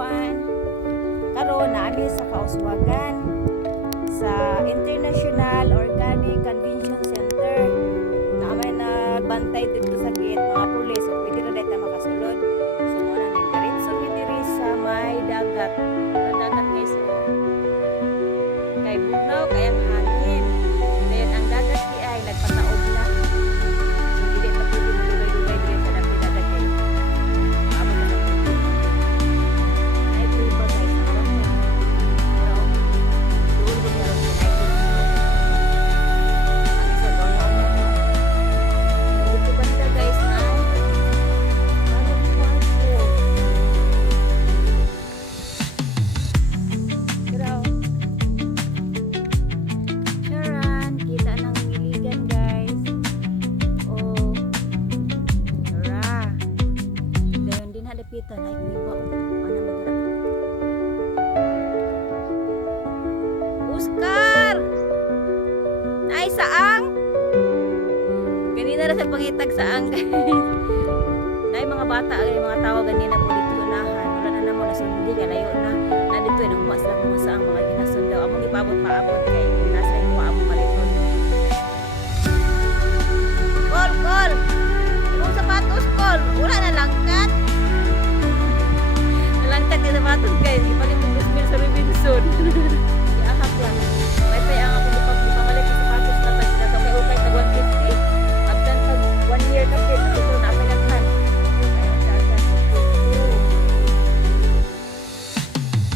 everyone. Karon na ami sa Kauswagan sa International Organic Convention Center. Naamay nagbantay dito sa gate mga pulis, so pwede na dito makasulod. So mo na ni diretso diri sa may dagat. Sa dagat guys ko. Kay bugnaw kay ang hangin. Then ang dagat di ay nagpataob na. So dili pa pwede malugay-lugay diri sa dagat kay. Amo na ay pwede ba guys harap na. Pero doon ko meron ko ay ang isa doon na dito banda guys na ano kwarto. Pero Charan, kita ng miligan guys. Oh, tara. Gayon din hadapitan ay kuiba. Ano madira? Oscar! Ay, saang? Ganina na sa pangitag saang guys. Dahil mga bata, mga tao ganina po dito unahan. Wala na naman nasundi, kalayo na. Nandito yun, ang umasla kung saang mga ginasundaw. Among ipabot-paabot kay nasa yung maabot paliton. Call! Yung sapatos, call! Wala na langkat. Nalangkat yung sapatos guys. Ipalit yung 2,000 sa Robinson. Iahap lang. May payang ako di pamalit yung sapatos na pag may ukay sa 150. Pagkan sa 1 year kapit, ito na pinaghan.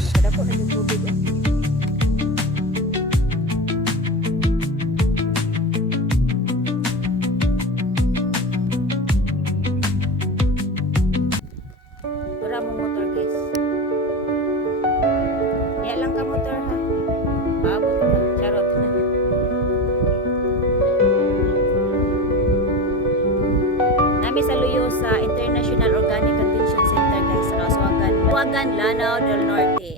Nakadako na yung tubig eh. Wala mong motor guys. Kaya lang ka motor ha. Paabot ka. Charot. Nami sa Luyo sa International Organic Convention Center guys sa Kauswagan. Kauswagan, Lanao del Norte.